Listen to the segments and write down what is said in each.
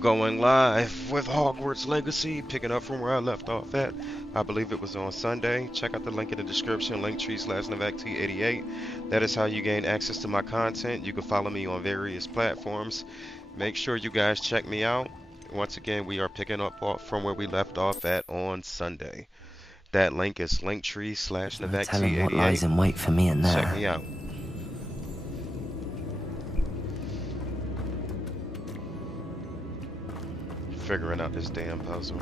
Going live with Hogwarts Legacy, picking up from where I left off at. I believe it was on Sunday. Check out the link in the description, Linktr.ee/Navacti88. That is how you gain access to my content. You can follow me on various platforms. Make sure you guys check me out. Once again, we are picking up from where we left off at on Sunday. That link is No telling what lies Linktr.ee/Navacti88. in wait for me in there. Check me out. Figuring out this damn puzzle.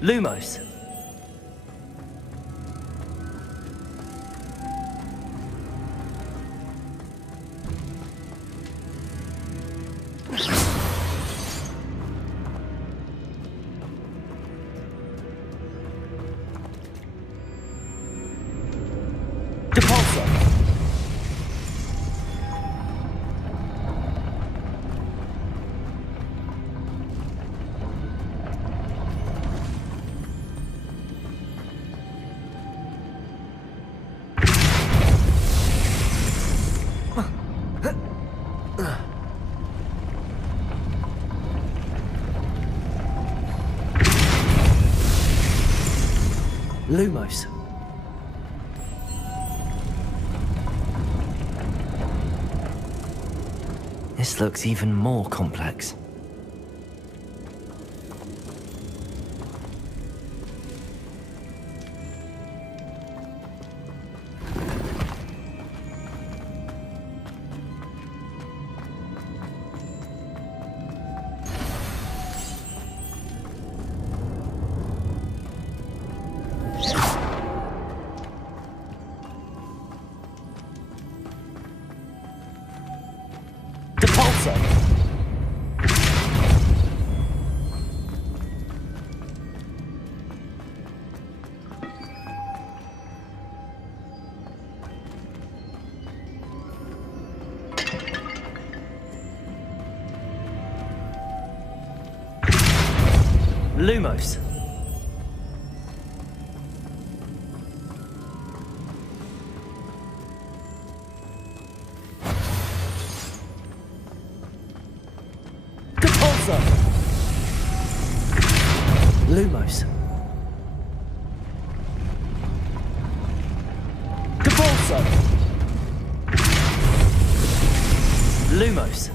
Lumos. Depulsor. Lumos. This looks even more complex. Depulsor. Lumos. Depulsor. Lumos. Depulsor. Lumos.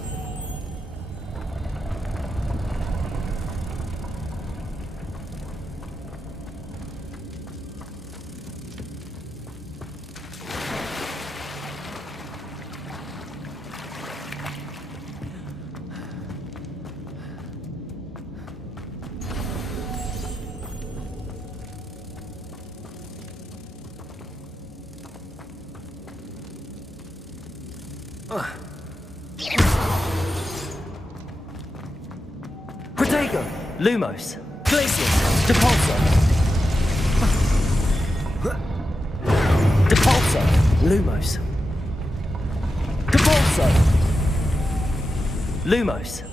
Protego. Lumos. Glacius. Depulsor. Depulsor. Lumos. Depulsor. Lumos.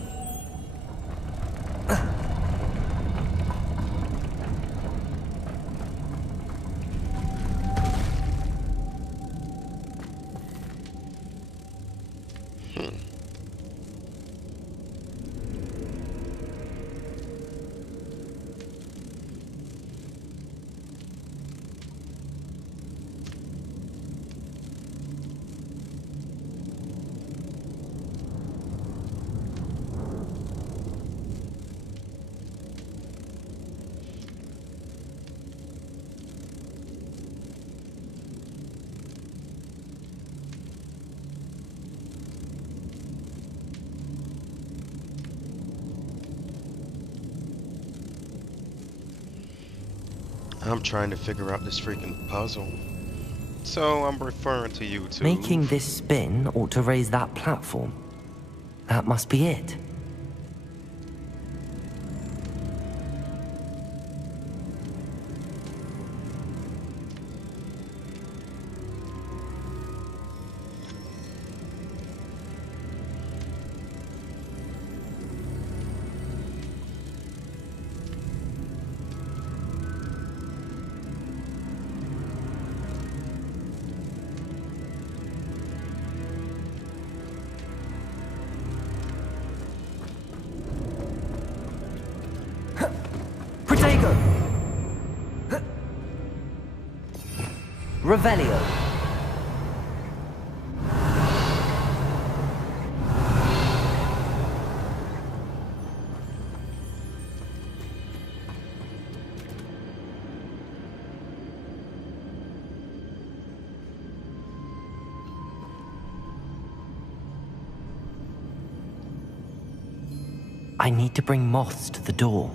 I'm trying to figure out this freaking puzzle. So I'm referring to YouTube. Making this spin ought to raise that platform. That must be it. Protego! Revelio. I need to bring moths to the door.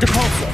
Depulsor!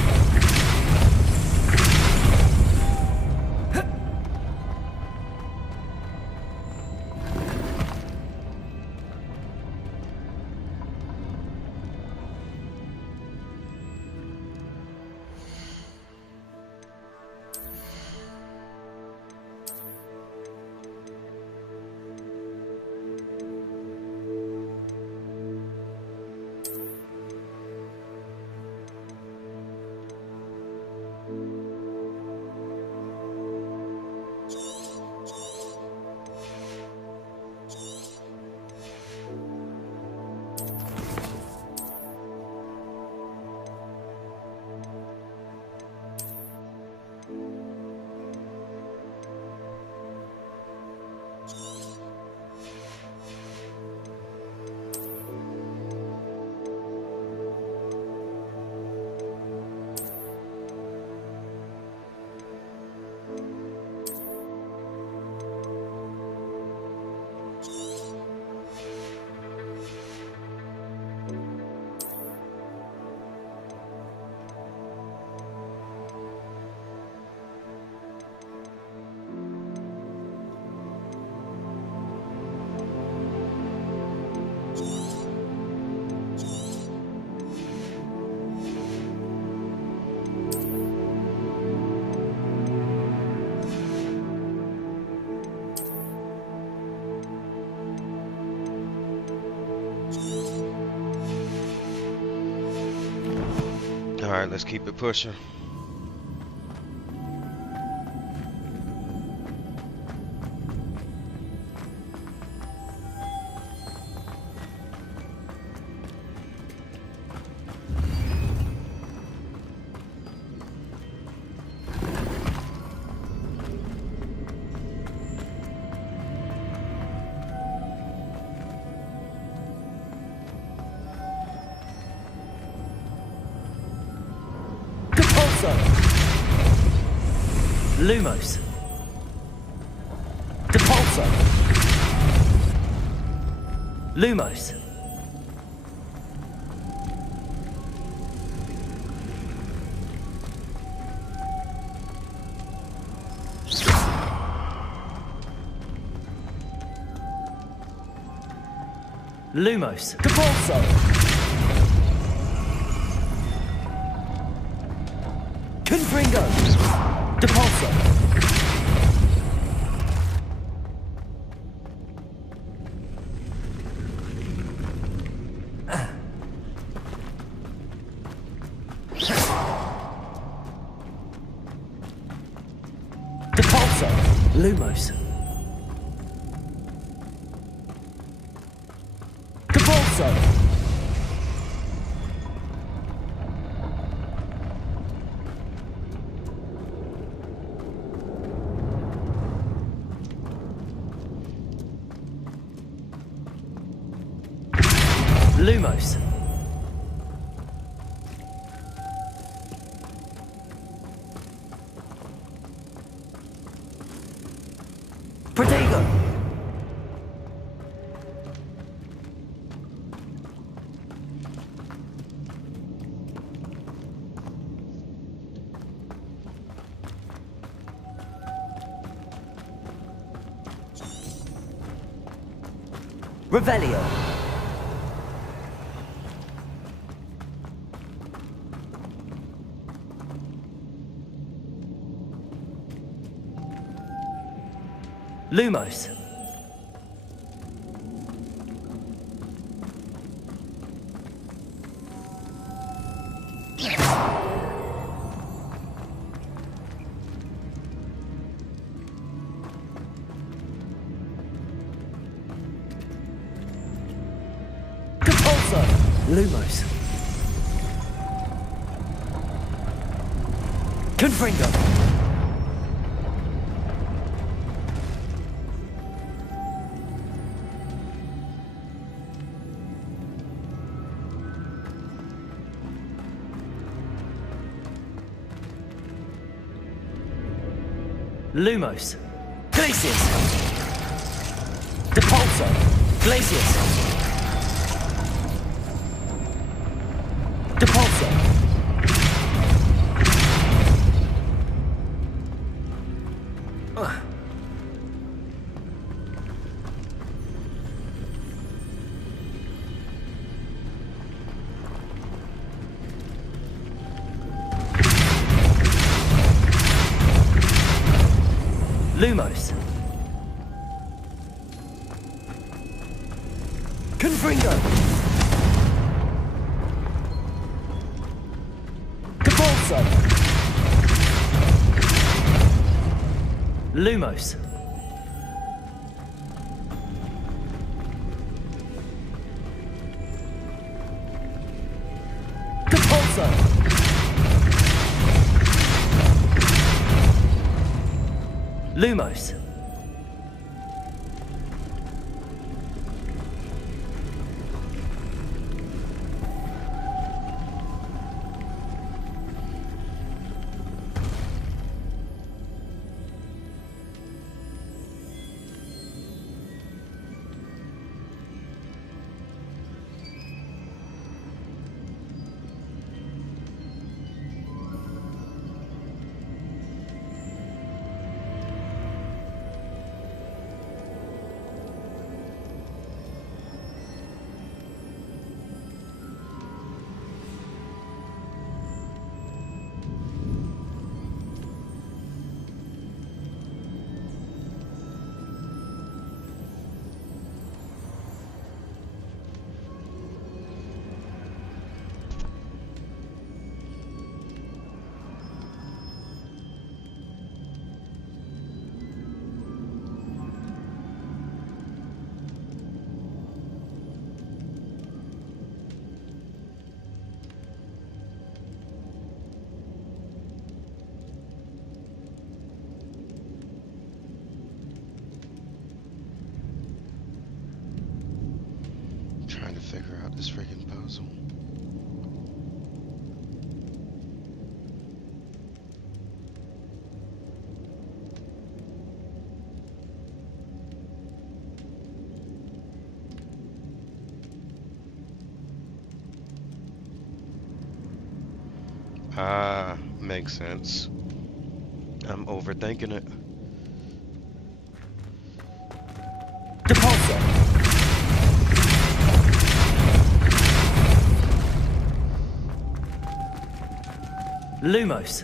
Alright, let's keep it pushing. Lumos. Depulsor. Lumos. Lumos. Depulsor. Confringo. Depulsor. Depulsor. Lumos. Depulsor. Lumos. Protego. Revelio. Lumos. Lumos. Confringo. Lumos. Glacius. Depulso. Glacius. Depulso. Lumos. Confringo. Depulso. Lumos. Depulso. Lumos. Trying to figure out this freaking puzzle. Ah, makes sense. I'm overthinking it. Depulso. Lumos.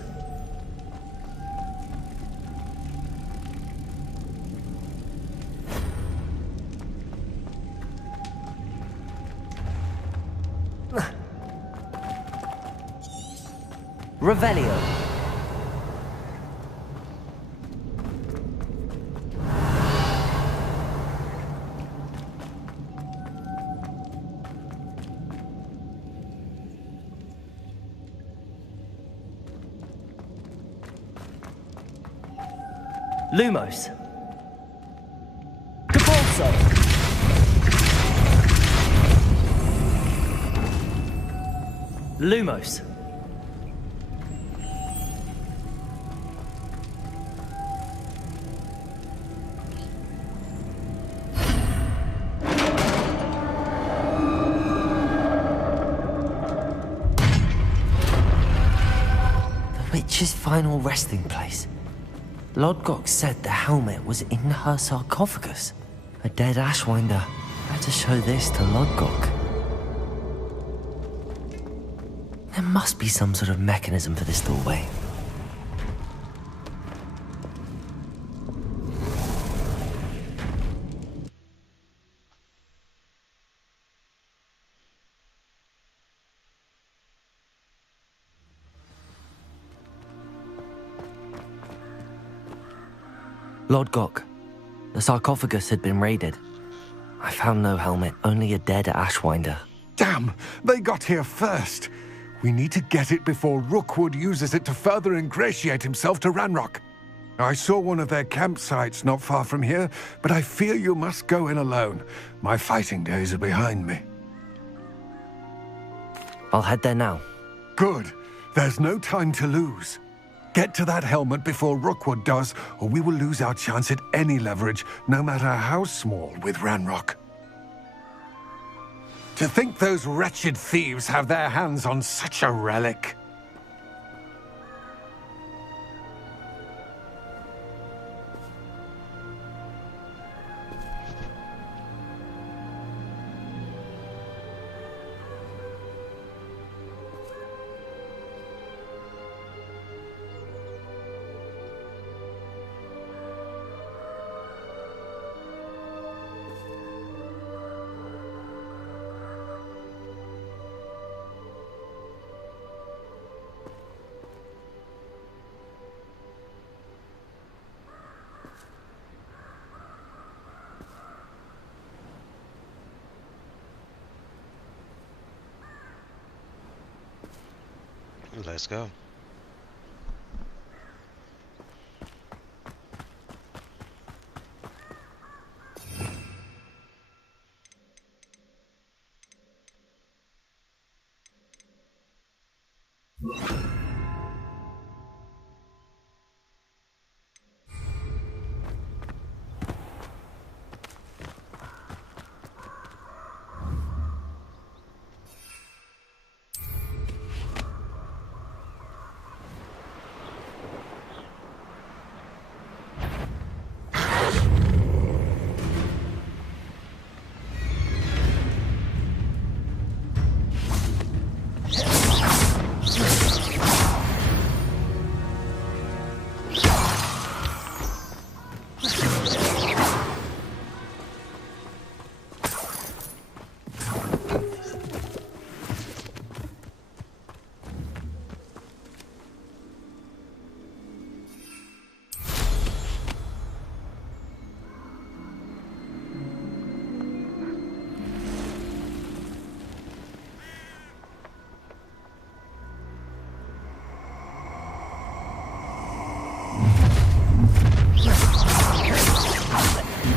Revelio. Lumos. Depulso. Lumos. The witch's final resting place. Lodgok said the helmet was in her sarcophagus. A dead Ashwinder had to show this to Lodgok. There must be some sort of mechanism for this doorway. Lodgok, the sarcophagus had been raided. I found no helmet, only a dead Ashwinder. Damn! They got here first. We need to get it before Rookwood uses it to further ingratiate himself to Ranrock. I saw one of their campsites not far from here, but I fear you must go in alone. My fighting days are behind me. I'll head there now. Good. There's no time to lose. Get to that helmet before Rookwood does, or we will lose our chance at any leverage, no matter how small, with Ranrock. To think those wretched thieves have their hands on such a relic. Let's go.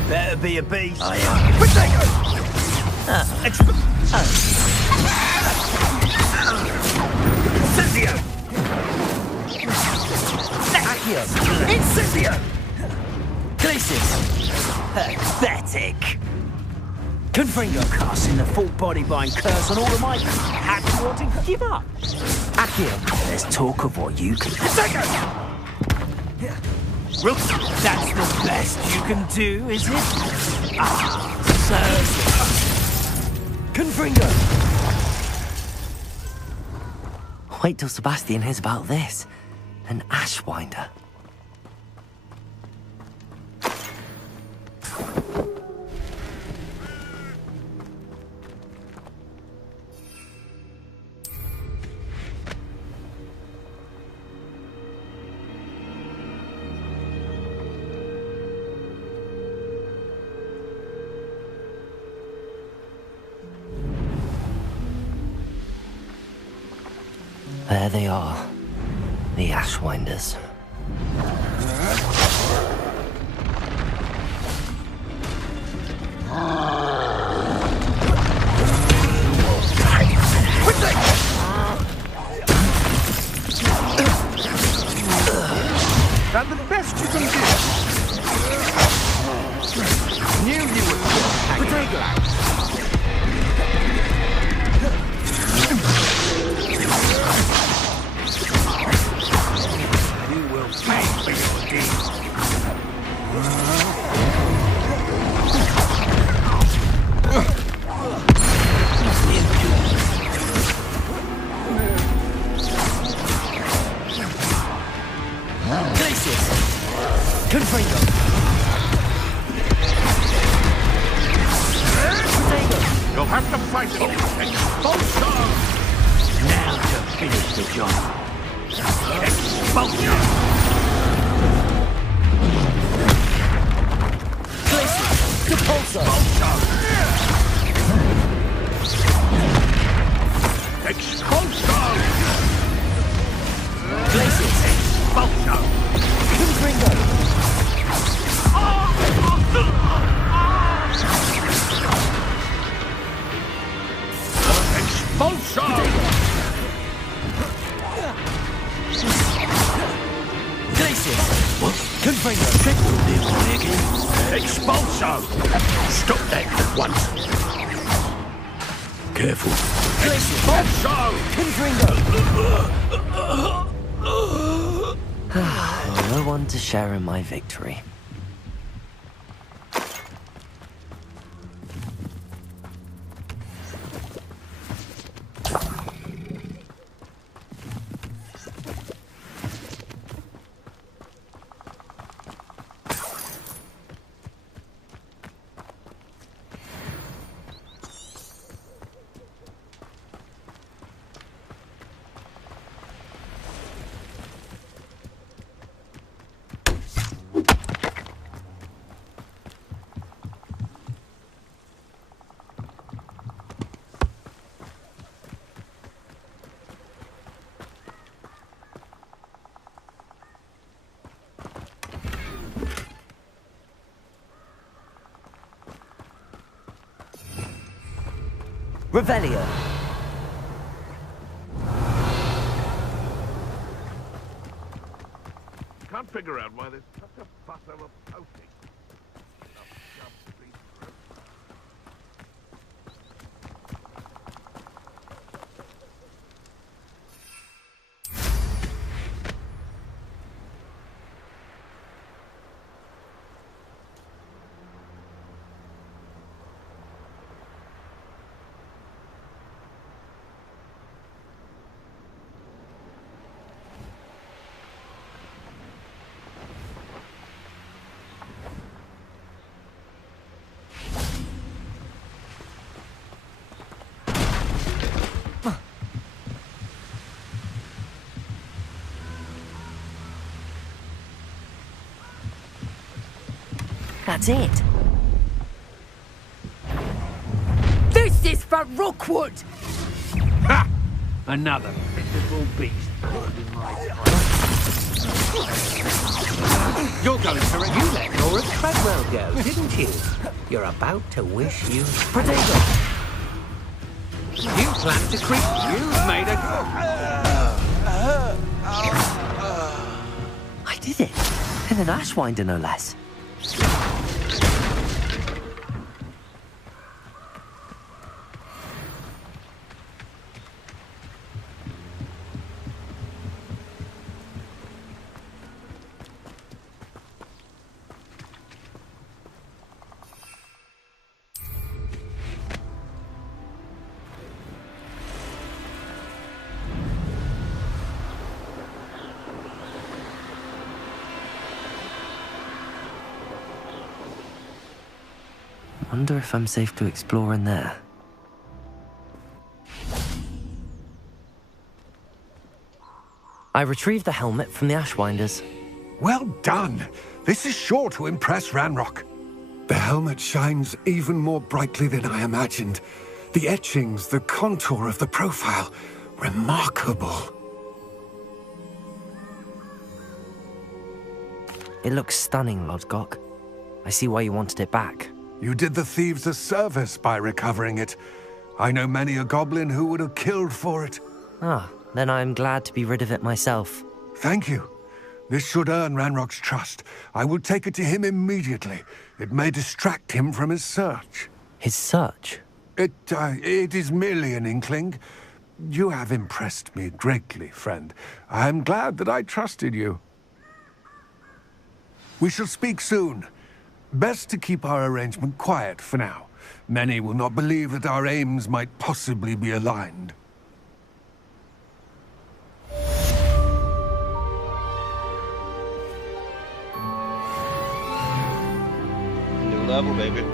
Better be a beast. I am. Potato! Incendio! Accio! Incendio! Glacis! Pathetic! Confringo! Casting the full body bind curse on all of my happy wanting to give up. Accio! There's talk of what you can do. Potato! That's the best you can do, is it? Ah, Confringo! Wait till Sebastian hears about this. An Ashwinder. There they are, the Ashwinders. That's the best you can do. Knew you would. Potato. Confringo! You'll have to fight it. Expulsion! now to finish the job. Expulsion! Glacier! Depulso! Expulso! Glacier! What? Confringo! Check will live again. Expulso! Stop that at once. Careful. Glacier! Expulso! Confringo! No one to share in my victory. Revelio. Can't figure out why there's such a fuss over poking. That's it. This is for Rookwood! Ha! Another pitiful beast. You're going to it. You let Laura Treadwell go, didn't you? You're about to wish you... Protego. You planned to creep. You've made a... I did it. And an Ashwinder, no less. Wonder if I'm safe to explore in there. I retrieved the helmet from the Ashwinders. Well done. This is sure to impress Ranrock. The helmet shines even more brightly than I imagined. The etchings, the contour of the profile, remarkable. It looks stunning, Lodgok. I see why you wanted it back. You did the thieves a service by recovering it. I know many a goblin who would have killed for it. Ah, then I'm glad to be rid of it myself. Thank you. This should earn Ranrock's trust. I will take it to him immediately. It may distract him from his search. His search? It is merely an inkling. You have impressed me greatly, friend. I am glad that I trusted you. We shall speak soon. Best to keep our arrangement quiet for now. Many will not believe that our aims might possibly be aligned. New level, baby.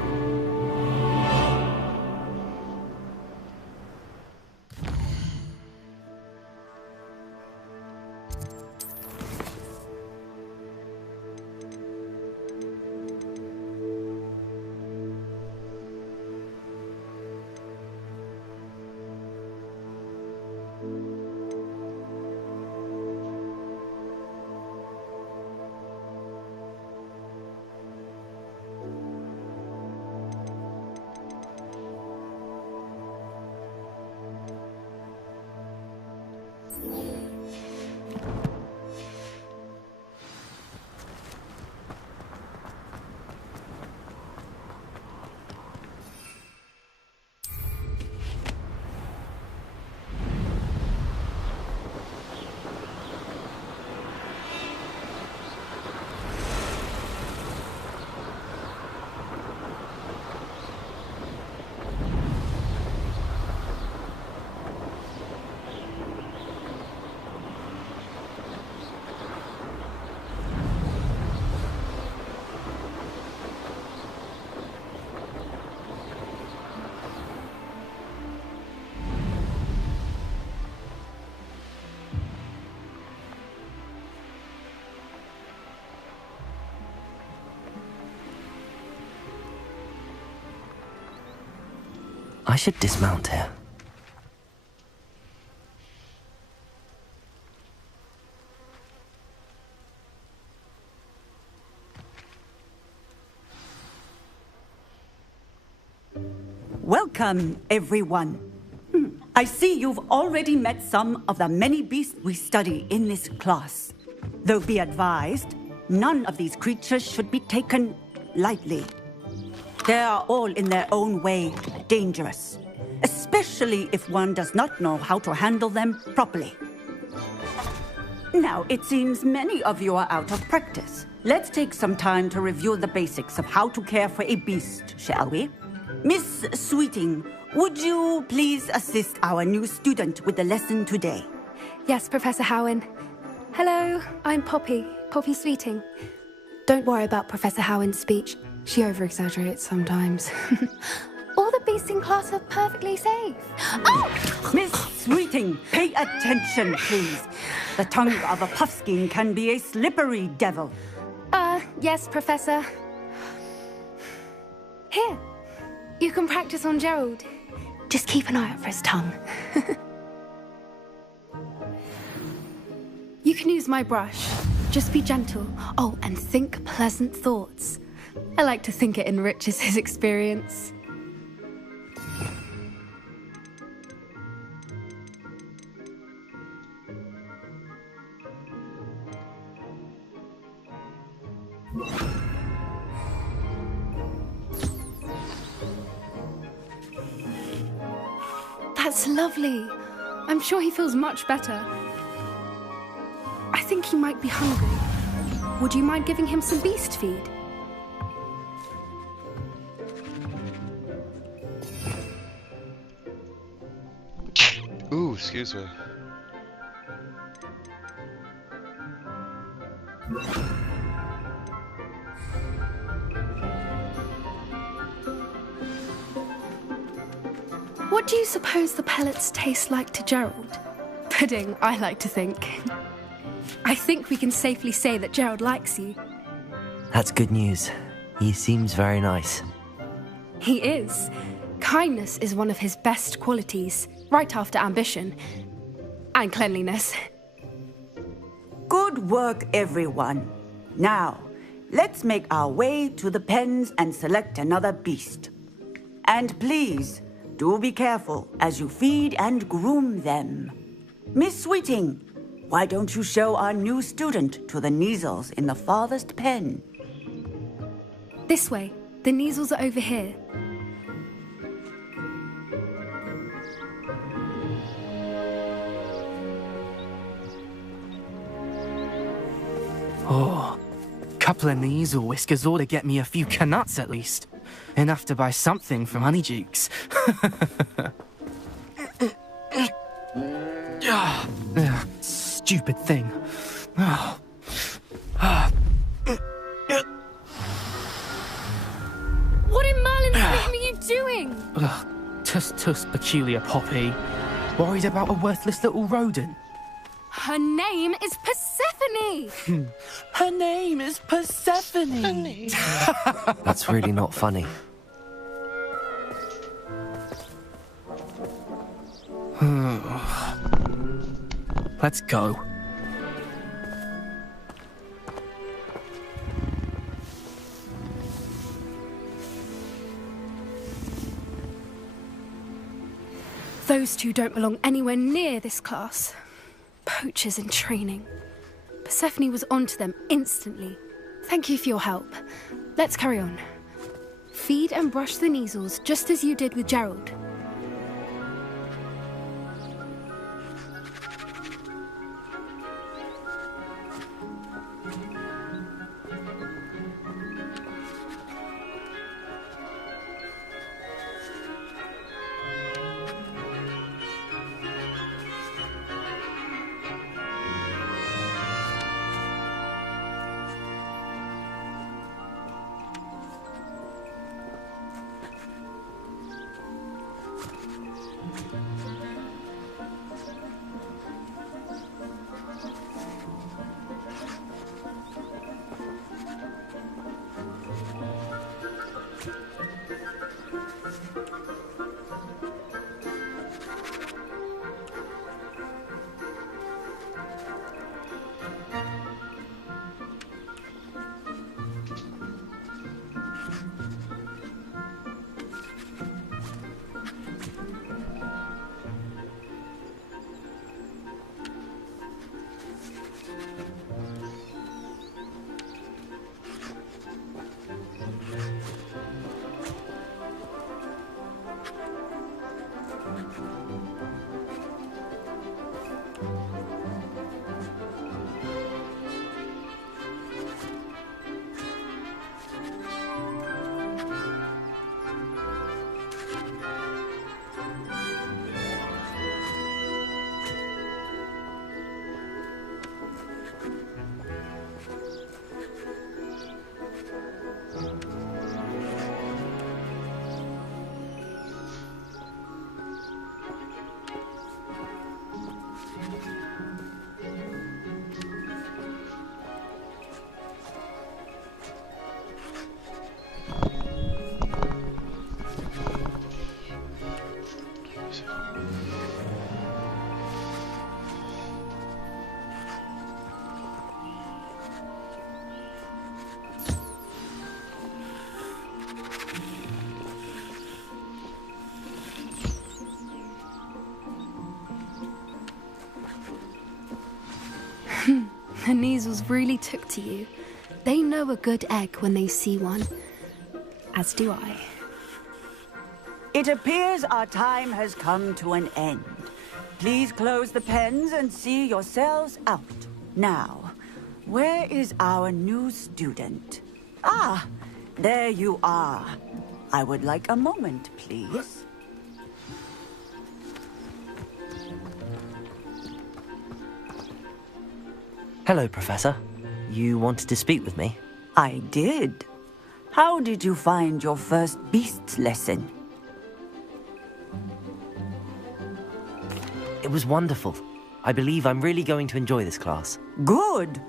I should dismount here. Welcome, everyone. I see you've already met some of the many beasts we study in this class. Though be advised, none of these creatures should be taken lightly. They are all in their own way dangerous, especially if one does not know how to handle them properly. Now, it seems many of you are out of practice. Let's take some time to review the basics of how to care for a beast, shall we? Miss Sweeting, would you please assist our new student with the lesson today? Yes, Professor Howen. Hello, I'm Poppy Sweeting. Don't worry about Professor Howen's speech. She over-exaggerates sometimes. All the beasts in class are perfectly safe. Oh! Miss Sweeting, pay attention, please. The tongue of a puffskein can be a slippery devil. Yes, Professor. Here, you can practice on Gerald. Just keep an eye out for his tongue. You can use my brush. Just be gentle. Oh, and think pleasant thoughts. I like to think it enriches his experience. That's lovely. I'm sure he feels much better. I think he might be hungry. Would you mind giving him some beast feed? Ooh, excuse me. What do you suppose the pellets taste like to Gerald? Pudding, I like to think. I think we can safely say that Gerald likes you. That's good news. He seems very nice. He is. Kindness is one of his best qualities, right after ambition. And cleanliness. Good work, everyone. Now, let's make our way to the pens and select another beast. And please, do be careful as you feed and groom them. Miss Sweeting, why don't you show our new student to the Kneazles in the farthest pen? This way. The Kneazles are over here. Oh, couple of Kneazle whiskers ought to get me a few canuts at least. Enough to buy something from Honeydukes. Stupid thing. What in Merlin's name are you doing? Tuss, peculiar Poppy. Worried about a worthless little rodent. Her name is Persephone! Her name is Persephone! That's really not funny. Let's go. Those two don't belong anywhere near this class. Poachers in training. Persephone was onto them instantly. Thank you for your help. Let's carry on. Feed and brush the Kneazles just as you did with Gerald. The Neasels really took to you. They know a good egg when they see one. As do I. It appears our time has come to an end. Please close the pens and see yourselves out. Now, where is our new student? Ah, there you are. I would like a moment, please. Hello, Professor. You wanted to speak with me? I did. How did you find your first beasts lesson? It was wonderful. I believe I'm really going to enjoy this class. Good.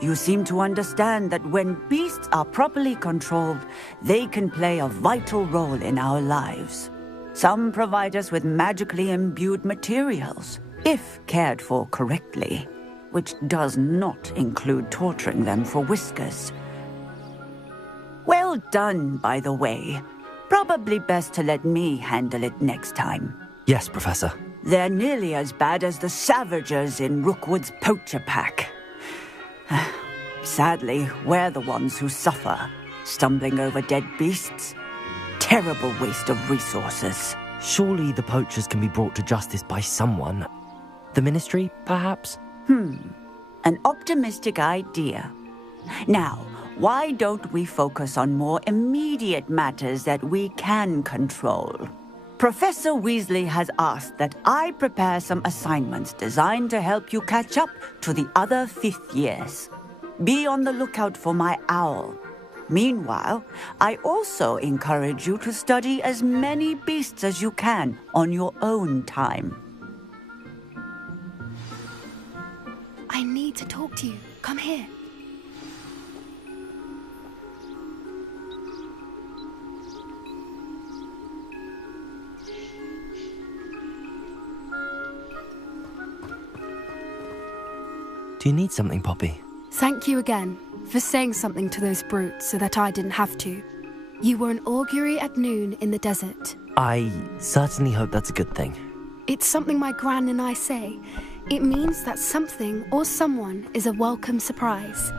You seem to understand that when beasts are properly controlled, they can play a vital role in our lives. Some provide us with magically imbued materials, if cared for correctly, which does not include torturing them for whiskers. Well done, by the way. Probably best to let me handle it next time. Yes, Professor. They're nearly as bad as the Savagers in Rookwood's poacher pack. Sadly, we're the ones who suffer, stumbling over dead beasts. Terrible waste of resources. Surely the poachers can be brought to justice by someone. The Ministry, perhaps? An optimistic idea. Now, why don't we focus on more immediate matters that we can control? Professor Weasley has asked that I prepare some assignments designed to help you catch up to the other 5th years. Be on the lookout for my owl. Meanwhile, I also encourage you to study as many beasts as you can on your own time. I need to talk to you. Come here. Do you need something, Poppy? Thank you again for saying something to those brutes so that I didn't have to. You were an augury at noon in the desert. I certainly hope that's a good thing. It's something my gran and I say. It means that something or someone is a welcome surprise.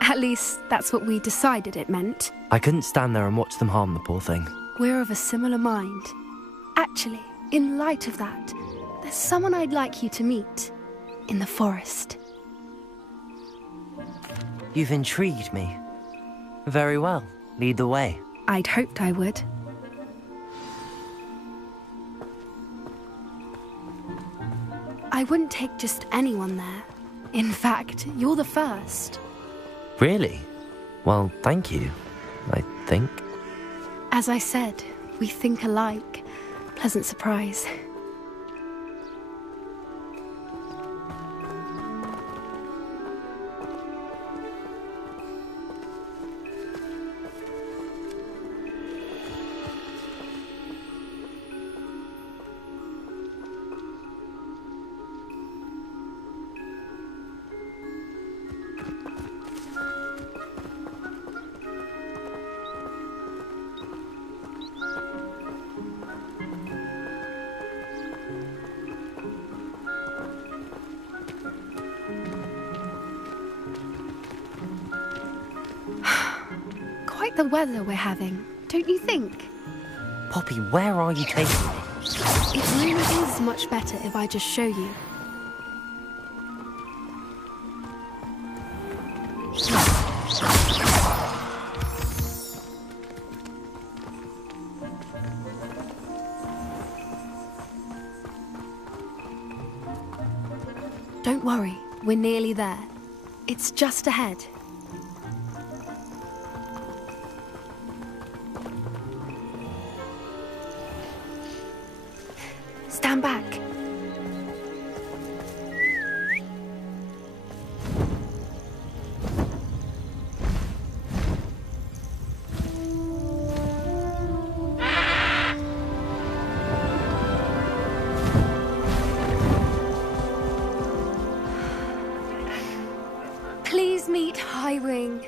At least, that's what we decided it meant. I couldn't stand there and watch them harm the poor thing. We're of a similar mind. Actually, in light of that, there's someone I'd like you to meet. In the forest. You've intrigued me. Very well. Lead the way. I'd hoped I would. I wouldn't take just anyone there. In fact, you're the first. Really? Well, thank you, I think. As I said, we think alike. Pleasant surprise. Quite the weather we're having, don't you think? Poppy, where are you taking me? It really is much better if I just show you. Don't worry, we're nearly there. It's just ahead. Stand back. Please meet Highwing.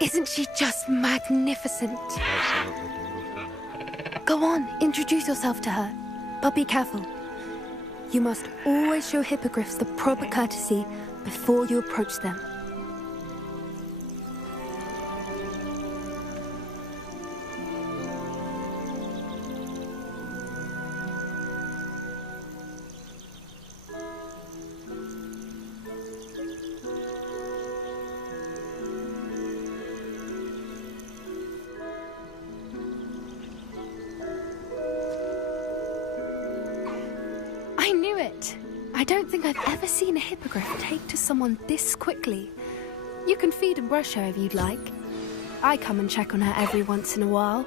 Isn't she just magnificent? Absolutely beautiful. Go on, introduce yourself to her. But be careful. You must always show hippogriffs the proper courtesy before you approach them. I knew it! I don't think I've ever seen a hippogriff take to someone this quickly. You can feed and brush her if you'd like. I come and check on her every once in a while.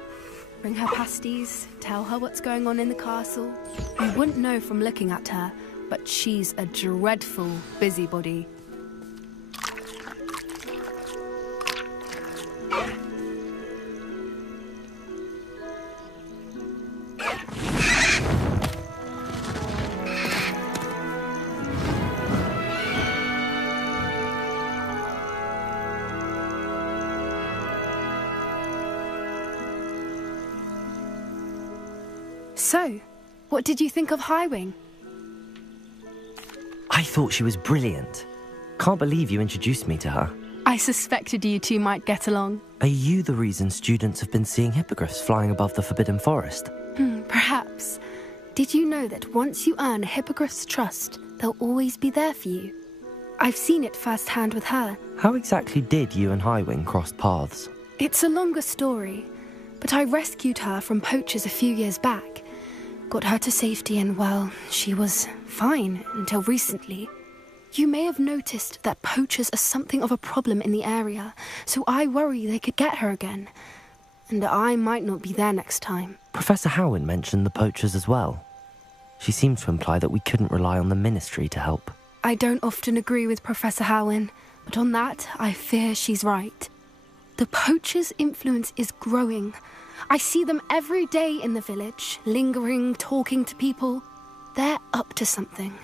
Bring her pasties, tell her what's going on in the castle. You wouldn't know from looking at her, but she's a dreadful busybody. So, what did you think of Highwing? I thought she was brilliant. Can't believe you introduced me to her. I suspected you two might get along. Are you the reason students have been seeing hippogriffs flying above the Forbidden Forest? Perhaps. Did you know that once you earn a hippogriff's trust, they'll always be there for you? I've seen it firsthand with her. How exactly did you and Highwing cross paths? It's a longer story, but I rescued her from poachers a few years back. Got her to safety and, well, she was fine until recently. You may have noticed that poachers are something of a problem in the area, so I worry they could get her again. And I might not be there next time. Professor Howin mentioned the poachers as well. She seemed to imply that we couldn't rely on the Ministry to help. I don't often agree with Professor Howin, but on that, I fear she's right. The poachers' influence is growing. I see them every day in the village, lingering, talking to people. They're up to something.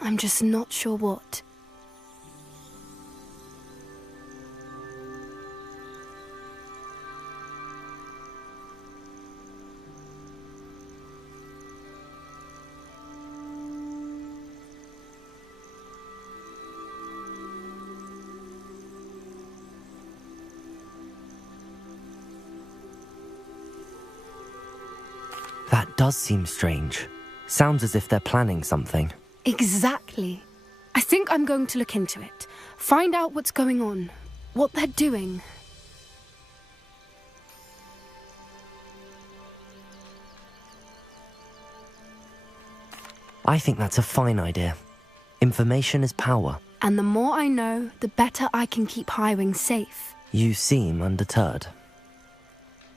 I'm just not sure what. That does seem strange. Sounds as if they're planning something. Exactly. I think I'm going to look into it. Find out what's going on. What they're doing. I think that's a fine idea. Information is power. And the more I know, the better I can keep Highwing safe. You seem undeterred.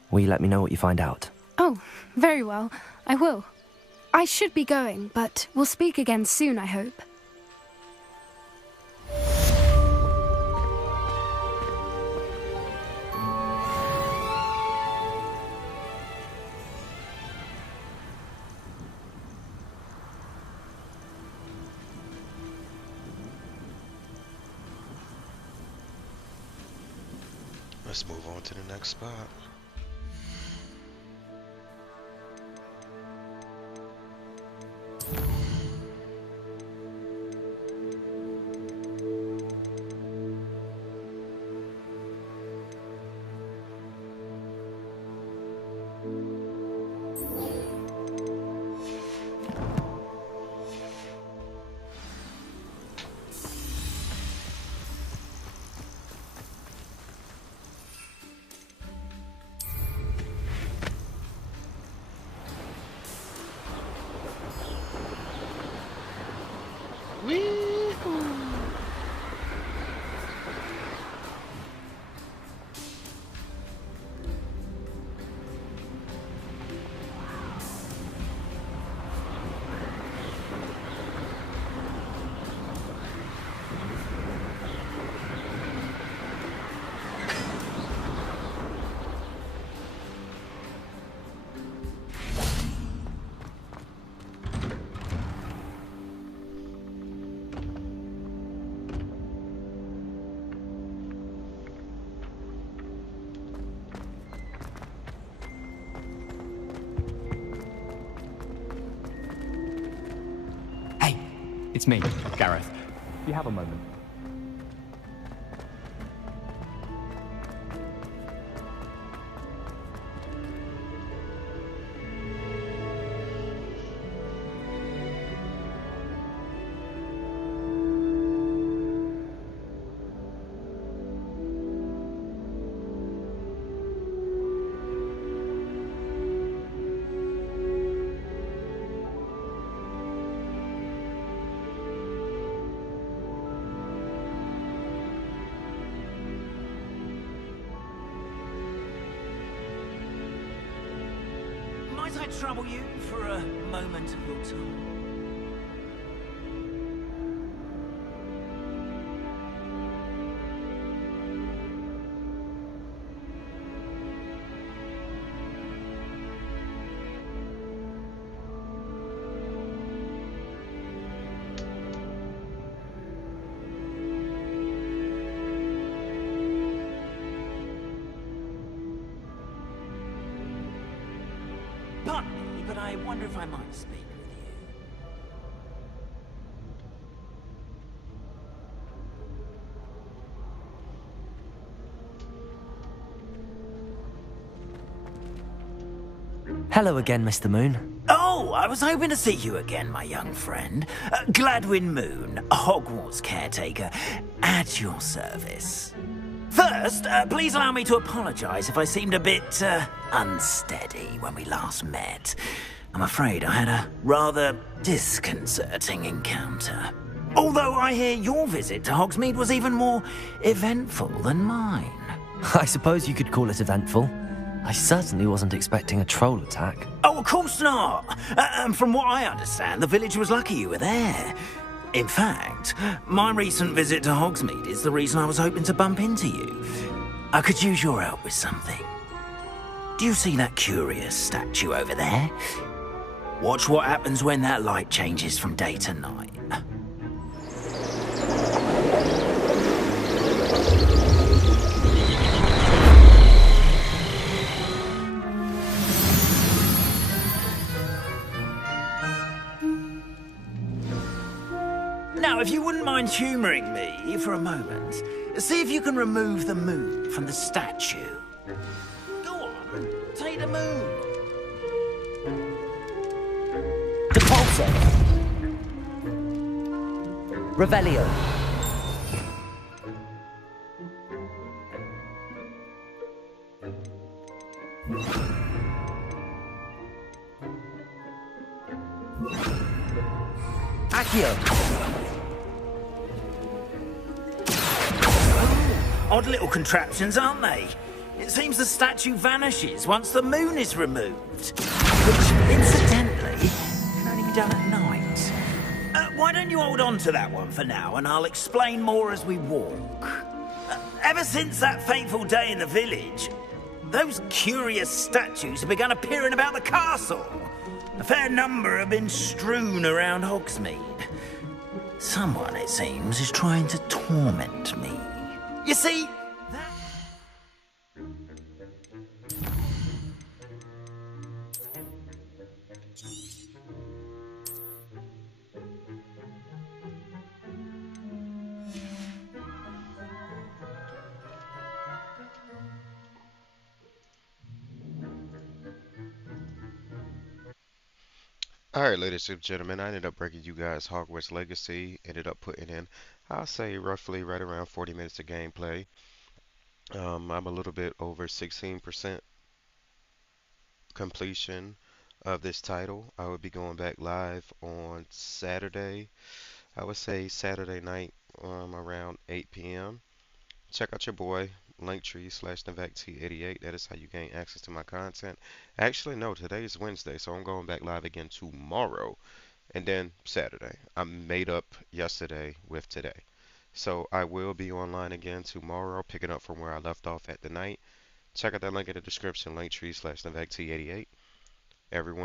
Will you let me know what you find out? Oh, very well. I will. I should be going, but we'll speak again soon, I hope. Let's move on to the next spot. It's me, Gareth. You have a moment. trouble you for a moment of your time? Pardon me, but I wonder if I might speak with you. Hello again, Mr. Moon. Oh, I was hoping to see you again, my young friend. Gladwin Moon, Hogwarts caretaker, at your service. First, please allow me to apologize if I seemed a bit, unsteady when we last met. I'm afraid I had a rather disconcerting encounter. Although I hear your visit to Hogsmeade was even more eventful than mine. I suppose you could call it eventful. I certainly wasn't expecting a troll attack. Oh, of course not. From what I understand, the village was lucky you were there. In fact, my recent visit to Hogsmeade is the reason I was hoping to bump into you. I could use your help with something. Do you see that curious statue over there? Watch what happens when that light changes from day to night. Now, if you wouldn't mind humouring me for a moment, see if you can remove the moon from the statue. Go on, take the moon. Depulso. Revelio. Accio. Odd little contraptions, aren't they? It seems the statue vanishes once the moon is removed. Which, incidentally, can only be done at night. Why don't you hold on to that one for now, and I'll explain more as we walk. Ever since that fateful day in the village, those curious statues have begun appearing about the castle. A fair number have been strewn around Hogsmeade. Someone, it seems, is trying to torment me. You see, Alright, ladies and gentlemen, I ended up breaking you guys Hogwarts Legacy. Ended up putting in, I'll say, roughly right around 40 minutes of gameplay. I'm a little bit over 16% completion of this title. I will be going back live on Saturday. I would say Saturday night around 8 p.m. Check out your boy, Linktr.ee/Phenomnt316. That is how you gain access to my content. Actually, no, today is Wednesday, so I'm going back live again tomorrow and then Saturday. I made up yesterday with today. So I will be online again tomorrow, picking up from where I left off at the night. Check out that link in the description, Linktree/Phenomnt316. Everyone.